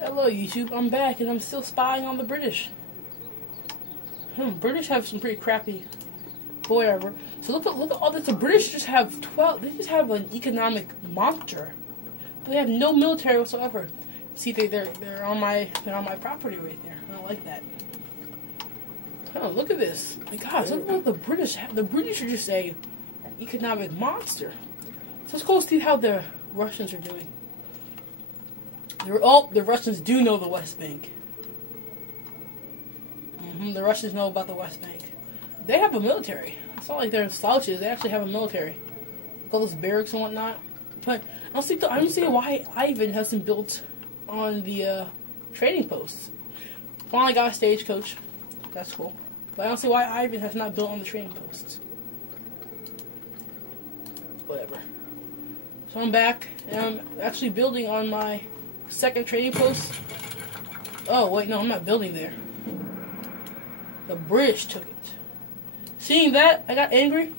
Hello YouTube, I'm back and I'm still spying on the British. British have some pretty crappy whatever. So look at all this. The British just have 12. They just have an economic monster. They have no military whatsoever. See, they're on my property right there. I don't like that. Oh, look at this. My gosh, look at what the British have. The British are just a economic monster. So let's go see how the Russians are doing. The Russians do know the West Bank. The Russians know about the West Bank. They have a military. It's not like they're slouches. They actually have a military. All those barracks and whatnot. But I don't see why Ivan hasn't built on the trading posts. Finally got a stagecoach. That's cool. But I don't see why Ivan has not built on the trading posts. Whatever. So I'm back, and I'm actually building on my second trading post. Oh, wait, no, I'm not building there. The British took it. Seeing that, I got angry.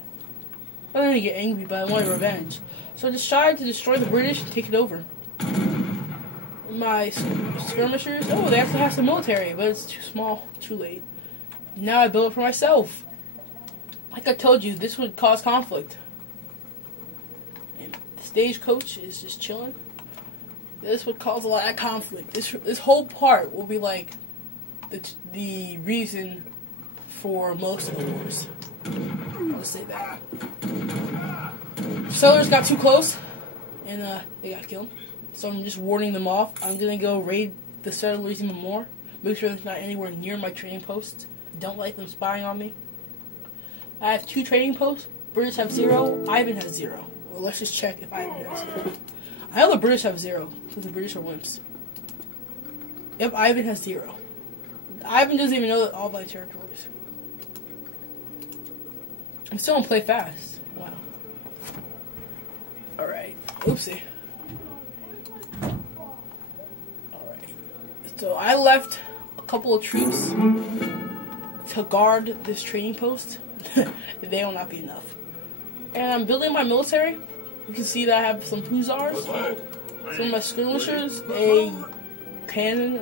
I didn't get angry, but I wanted revenge. So I decided to destroy the British and take it over. My skirmishers, oh, they actually have some military, but it's too small, too late. Now I build it for myself. Like I told you, this would cause conflict. And the stagecoach is just chilling. This would cause a lot of conflict. This whole part will be like the reason for most of the wars. I'll say that. Settlers got too close, and they got killed. So I'm just warding them off. I'm gonna go raid the settlers even more. Make sure they're not anywhere near my trading posts. Don't like them spying on me. I have 2 trading posts. British have 0. Ivan has 0. Well, let's just check if Ivan has 0. I know the British have 0, because the British are wimps. Yep, Ivan has 0. Ivan doesn't even know all my territories. I'm still gonna play fast. Wow. Alright. Oopsie. Alright. So I left a couple of troops to guard this trading post. They will not be enough. And I'm building my military. You can see that I have some hussars, some of my skirmishers, a cannon,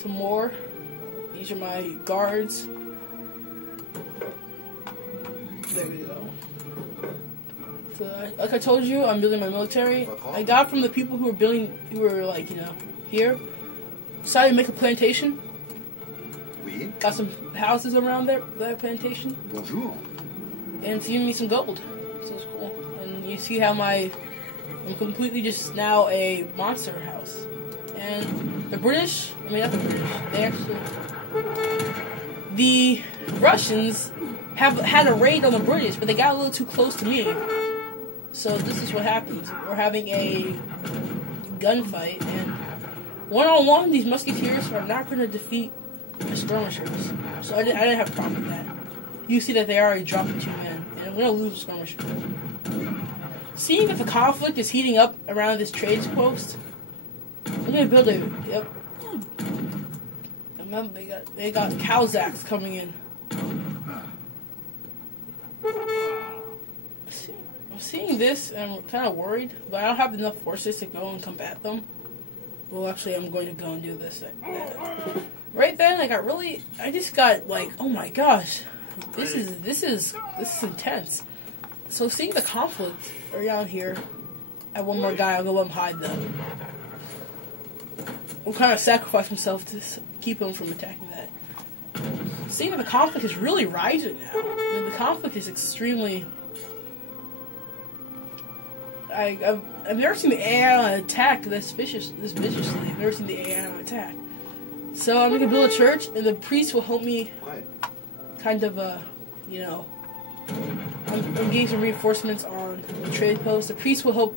some more. These are my guards. There we go. So, like I told you, I'm building my military. I got from the people who were like, here. Decided to make a plantation. Got some houses around that plantation. Bonjour. And it's giving me some gold. So it's cool. And you see how I'm completely just now a monster house. And the British, not the British, the Russians had a raid on the British, but they got a little too close to me. So this is what happens. We're having a gunfight, and one-on-one, these musketeers are not going to defeat the skirmishers. So I didn't have a problem with that. You see that they already dropped 2 men, and I'm going to lose the skirmishers. Seeing that the conflict is heating up around this trade post, I'm going to build a... Yep. Remember, they got Cossacks coming in. I'm seeing this, and I'm kind of worried, but I don't have enough forces to go and combat them. Well, actually, I'm going to go and do this. Right then, I just got like, oh my gosh, this is intense. So seeing the conflict around here, I have one more guy. I'll go let him hide though. We'll kind of sacrifice himself to keep him from attacking that. Seeing that the conflict is really rising now. The conflict is extremely. I've never seen the AI attack this viciously. I've never seen the AI attack. So I'm gonna build a church, and the priest will help me. Kind of I'm getting some reinforcements on the trade post. The priest will help.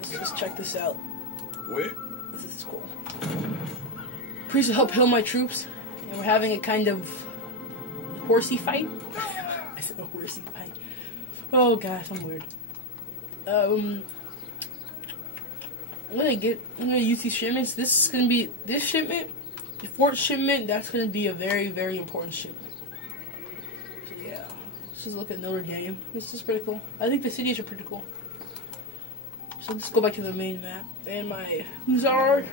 Let's just check this out. Wait. This is cool. The priest will help heal my troops, and we're having a kind of horsey fight. I said a horsey fight. Oh gosh, I'm weird. I'm gonna use these shipments. This shipment, the 4th shipment, that's gonna be a very, very important shipment. So yeah, let's just look at Notre Dame. This is pretty cool. I think the cities are pretty cool. So let's go back to the main map. And my Hussar.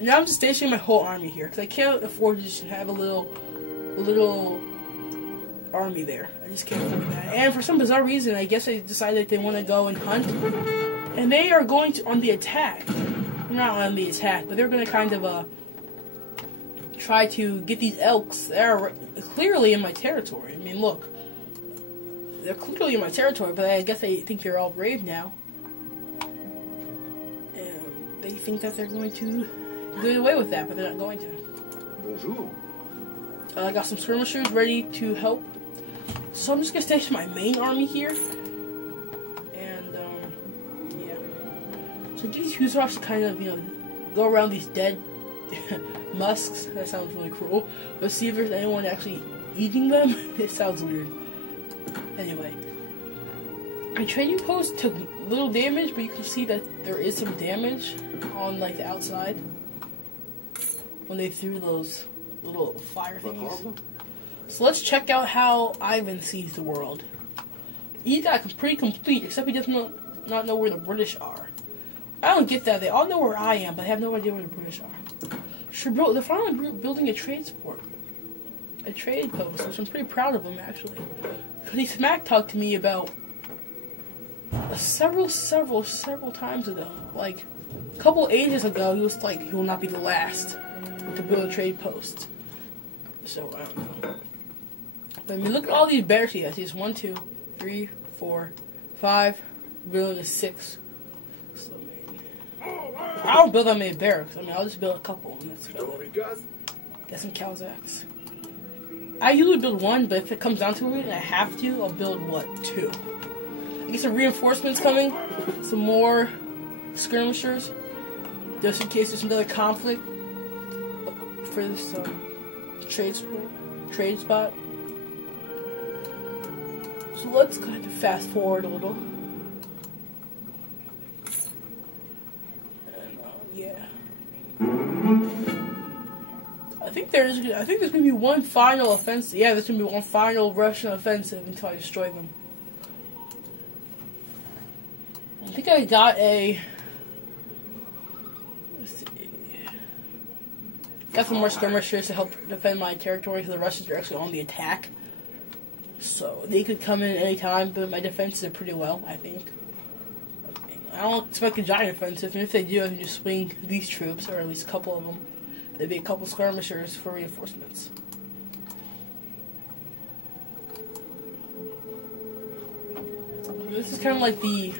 Now I'm just stationing my whole army here because I can't afford to just have a little army there. I just can't afford that. And for some bizarre reason, I guess they decided they want to go and hunt. And they are going to on the attack. Not on the attack, but they're going to kind of try to get these elks that are clearly in my territory. I mean, look. They're clearly in my territory, but I guess they think they're all brave now. And they think that they're going to get away with that, but they're not going to. Bonjour. I got some skirmishers ready to help. So I'm just going to station my main army here. And, yeah. So these Hussars kind of, go around these dead musks. That sounds really cruel. But see if there's anyone actually eating them. It sounds weird. Anyway, my trading post took little damage, but you can see that there is some damage on like the outside when they threw those little fire things. So let's check out how Ivan sees the world. He's got pretty complete, except he does not know where the British are. I don't get that. They all know where I am, but I have no idea where the British are. They're finally building a trade post, which I'm pretty proud of them actually. He smack talked to me about several times ago. Like, a couple ages ago, he was like, he will not be the last to build a trade post. So, I don't know. But I mean, look at all these barracks he has. He has 1, 2, 3, 4, 5, building 6. So, I mean, I don't build that many barracks. I mean, I'll just build a couple, and that's about it. Get some Kazakhs. I usually build 1, but if it comes down to it and I have to, I'll build, 2? I get some reinforcements coming, some more skirmishers, just in case there's another conflict for this trade spot. So let's kind of fast forward a little. And, yeah. I think there's gonna be one final offensive. Yeah, there's gonna be one final Russian offensive until I destroy them. I think I got a. Got some more skirmishers to help defend my territory because the Russians are actually on the attack. So they could come in any time, but my defenses are pretty well, I think. I don't expect a giant offensive, and if they do, I can just swing these troops, or at least a couple of them. There'd be a couple skirmishers for reinforcements. This is kind of like the.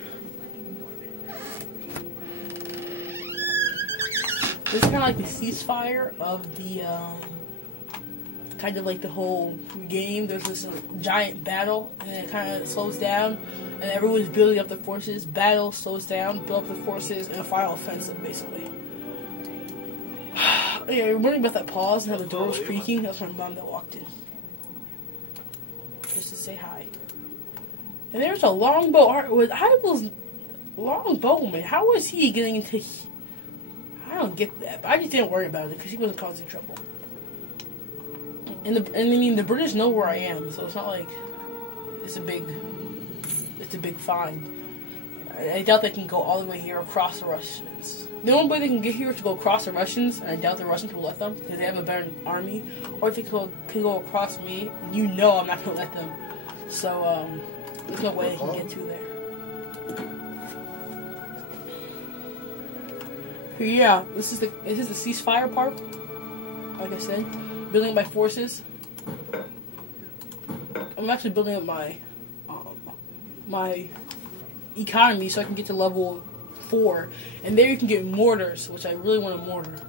This is kind of like the ceasefire of the. Kind of like the whole game. There's this giant battle, and then it kind of slows down, and everyone's building up the forces. Battle slows down, build up the forces, and a final offensive, basically. Yeah, you're wondering about that pause and how the door was creaking? That's my mom that walked in. Just to say hi. And there's a longbow. Longbowman. How was he getting into... I don't get that, but I just didn't worry about it because he wasn't causing trouble. And I mean, the British know where I am, so it's not like it's a big find. I doubt they can go all the way here across the Russians. The only way they can get here is to go across the Russians, and I doubt the Russians will let them because they have a better army. Or if they can go across me, I'm not going to let them. So there's no way they can get to there. But yeah, this is the ceasefire part. Like I said, building my forces. I'm actually building up my economy so I can get to level 4, and there you can get mortars, which I really want a mortar.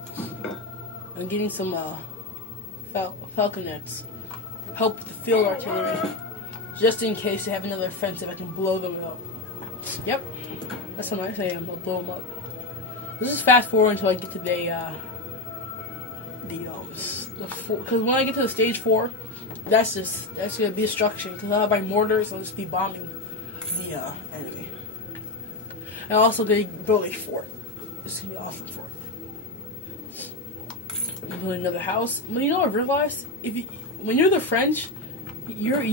I'm getting some falconets, help with the field artillery, just in case they have another offensive. I can blow them up. Yep, that's how nice I am. I'll blow them up. Let's just fast forward until I get to because when I get to the stage 4, that's gonna be destruction. Because I'll have my mortars, I'll just be bombing the enemy. And also they build a fort. This is gonna be an awesome fort. I'm building another house. But you know what I realized? When you're the French, your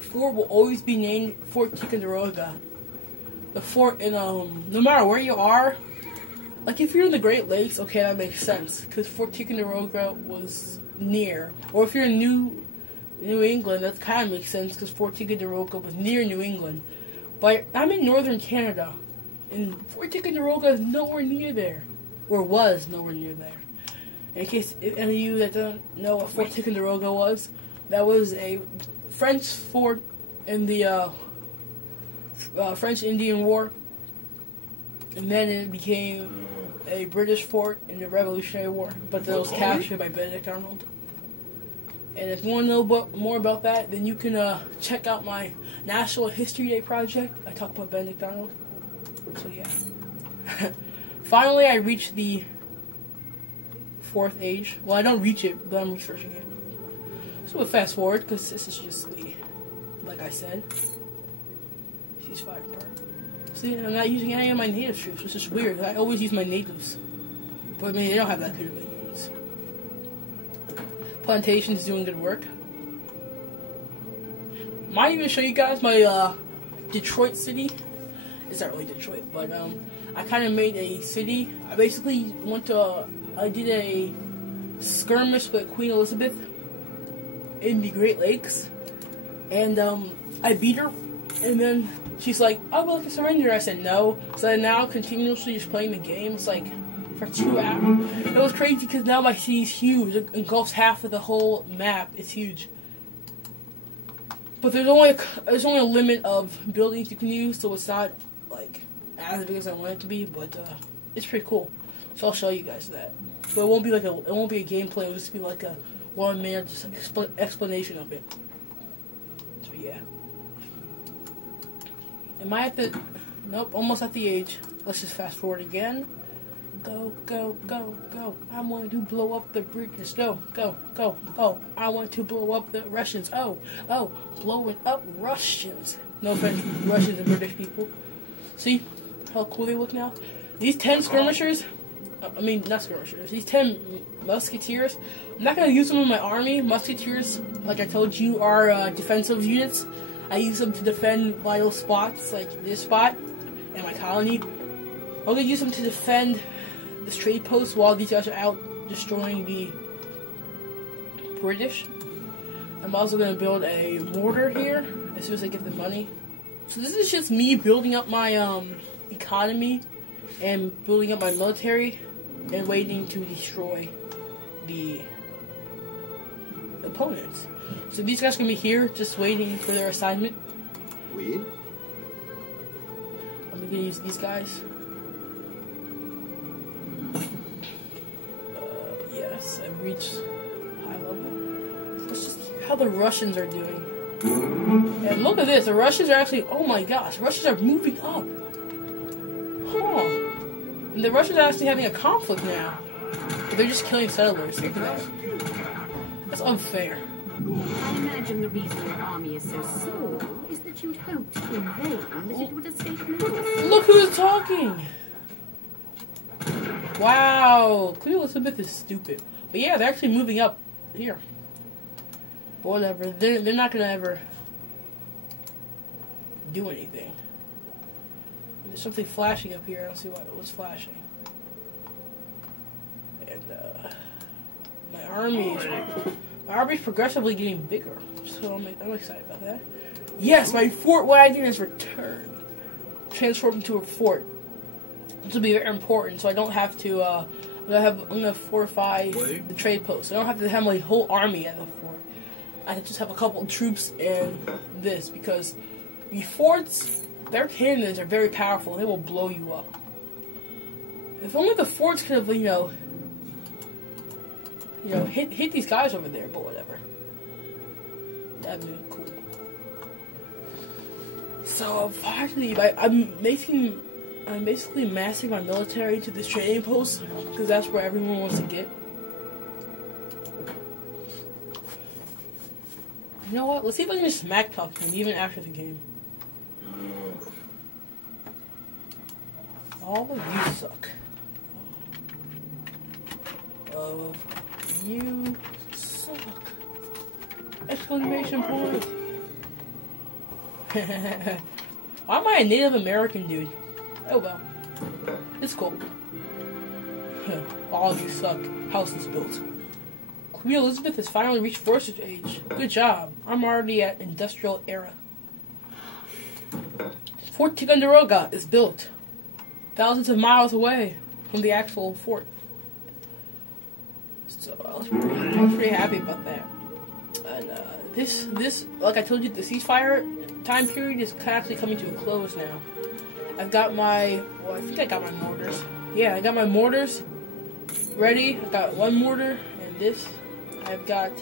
fort will always be named Fort Ticonderoga. the fort in no matter where you are, like if you're in the Great Lakes, okay, that makes sense because Fort Ticonderoga was near. Or if you're in New England, that kind of makes sense because Fort Ticonderoga was near New England. But I'm in northern Canada, and Fort Ticonderoga is nowhere near there, or was nowhere near there. In case any of you that don't know what Fort Ticonderoga was, that was a French fort in the French-Indian War, and then it became a British fort in the Revolutionary War, but then it was captured by Benedict Arnold. And if you want to know more about that, then you can check out my National History Day project. I talk about Benedict Arnold. So yeah. Finally, I reached the 4th age. Well, I don't reach it, but I'm researching it. So we'll fast forward, because this is just like I said, ceasefire part. See, I'm not using any of my native troops, which is weird. I always use my natives. But I mean, they don't have that good of a units. Plantation's doing good work. Might even show you guys my Detroit city. It's not really Detroit, but I kind of made a city. I basically I did a skirmish with Queen Elizabeth in the Great Lakes, and I beat her, and then she's like, "I would like to surrender." I said no, so I'm now continuously just playing the game. It's like for 2 hours. It was crazy because now my city's huge. It engulfs half of the whole map. It's huge. But there's only a limit of buildings you can use, so it's not like as big as I want it to be. But it's pretty cool. So I'll show you guys that. But it won't be like it won't be a gameplay. It'll just be like a 1 minute explanation of it. So yeah. Am I at the? Nope, almost at the age. Let's just fast forward again. Go, go, go, go. I want to blow up the British. Go, go, go. Oh, I want to blow up the Russians. Oh, blowing up Russians. No offense, Russians and British people. See how cool they look now? These 10 skirmishers, not skirmishers, these 10 musketeers, I'm not going to use them in my army. Musketeers, like I told you, are defensive units. I use them to defend vital spots, like this spot and my colony. I'm going to use them to defend this trade post while these guys are out destroying the British. I'm also going to build a mortar here as soon as I get the money. So this is just me building up my economy and building up my military and waiting to destroy the opponents. So these guys are going to be here just waiting for their assignment. Weed? I'm going to use these guys. Yes, I've reached high level. Let's just hear how the Russians are doing. And look at this, the Russians are actually, oh my gosh, Russians are moving up. Huh. And the Russians are actually having a conflict now. But they're just killing settlers. Look at that. That's unfair. I imagine the reason your army is so small is that you'd hoped to invade that it would escape notice. Look who's talking! Wow, Queen Elizabeth is stupid. But yeah, they're actually moving up here. But whatever, they're not gonna ever do anything. There's something flashing up here. I don't see what's flashing. And my army's progressively getting bigger, so I'm excited about that. Yes, my fort. What I did is return, transform into a fort. This will be very important, so I don't have to. I'm gonna fortify the trade post. I don't have to have my whole army at the fort. I just have a couple of troops in this because the forts, their cannons are very powerful. They will blow you up. If only the forts could have, hit these guys over there, but whatever. That'd be cool. So finally, I'm basically massing my military to this trading post because that's where everyone wants to get. You know what? Let's see if I can just smack talk him even after the game. All of you suck. You suck. Exclamation point. Why am I a Native American dude? Oh well. It's cool. All of you suck. House is built. Queen Elizabeth has finally reached forces age. Good job. I'm already at industrial era. Fort Ticonderoga is built. Thousands of miles away from the actual fort. So I was pretty happy about that. And this, like I told you, the ceasefire time period is actually coming to a close now. I've got my, well, I think I got my mortars. Yeah, I got my mortars ready. I got one mortar and this. I've got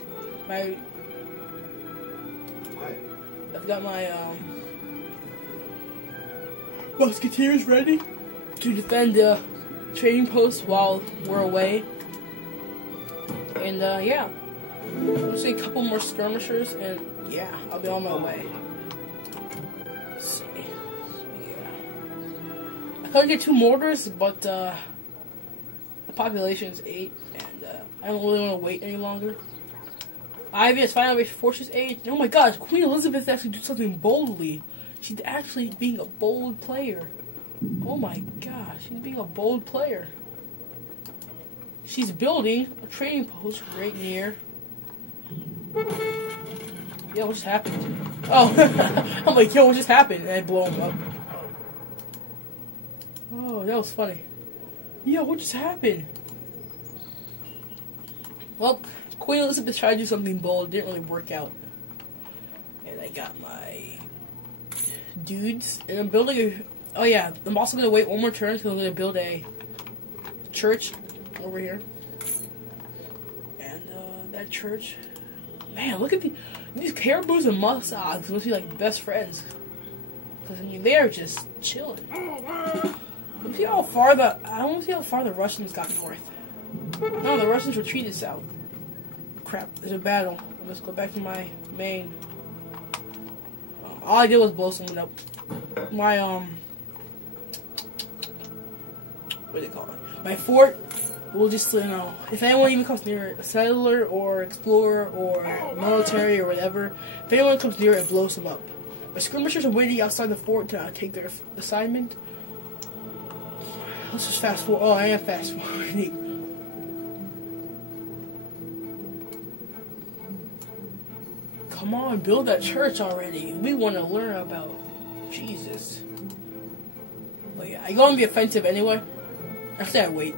my musketeers ready to defend the trading post while we're away. And yeah, I'll see a couple more skirmishers, and yeah, I'll be on my way. Let's see. Yeah, I couldn't get 2 mortars, but the population is 8, and I don't really want to wait any longer. Ivy has finally reached forces age. Oh my gosh, Queen Elizabeth actually did something boldly. She's actually being a bold player. Oh my gosh, she's being a bold player. She's building a trading post right near. Yo, what just happened? Oh, I'm like, yo, what just happened? And I blow him up. Oh, that was funny. Yo, what just happened? Well, Queen Elizabeth tried to do something bold. Didn't really work out. And I got my dudes. And I'm building a... Oh yeah, I'm also going to wait one more turn because I'm going to build a church over here. And that church... Man, look at these caribous and muskox must be like best friends. Because I mean, they are just chilling. Let's see how far I want to see how far the Russians got north. No, the Russians retreated south. Crap, there's a battle. Let's go back to my main. All I did was blow someone up. My what do they call it? My fort. We'll just, you know, if anyone even comes near it, a settler or explorer or military or whatever, if anyone comes near it, it blows them up. My skirmishers are waiting outside the fort to take their assignment. Let's just fast forward. Oh, I am fast forwarding. Come on, build that church already. We want to learn about Jesus. But yeah, I go on the offensive anyway. Actually, I wait.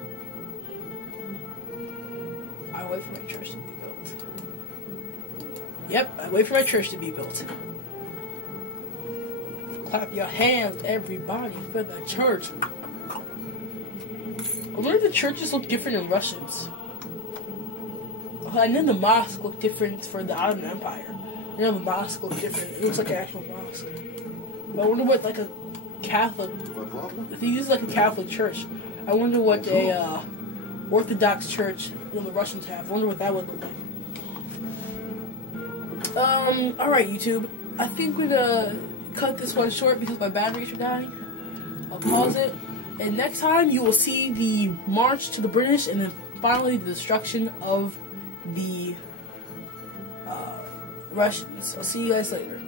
I wait for my church to be built. Yep, I wait for my church to be built. Clap your hands, everybody, for the church. I wonder if the churches look different in Russians. And then the mosque look different for the Ottoman Empire. You know, the mosque looks different. It looks like an actual mosque. But I wonder what, like, a Catholic... If you use, like, a Catholic church, I wonder what a, Orthodox church, you know, the Russians have. I wonder what that would look like. Alright, YouTube. I think we're gonna cut this one short because my batteries are dying. I'll pause it. And next time, you will see the march to the British and then finally the destruction of the Russians. I'll see you guys later.